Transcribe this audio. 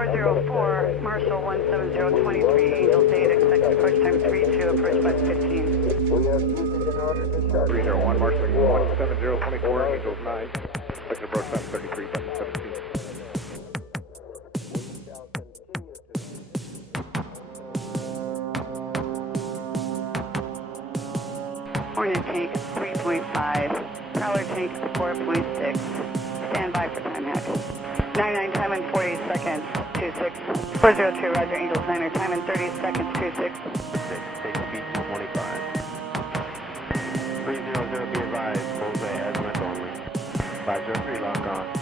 404, Marshall 17023, Angels 8, expected approach time 32, approach bus 15. We have usage in order to start. 301, Marshall 17024, Angels 9, expected approach time 33, bus 17. Hornet tank 3.5, Prowler tank 4.6, stand by for time hack. 99 time in 40 seconds, 26. 402, Roger, Angels 9, time in 30 seconds, 26. Take speed 25. 300, be advised, Jose, azimuth only. 503, lock on.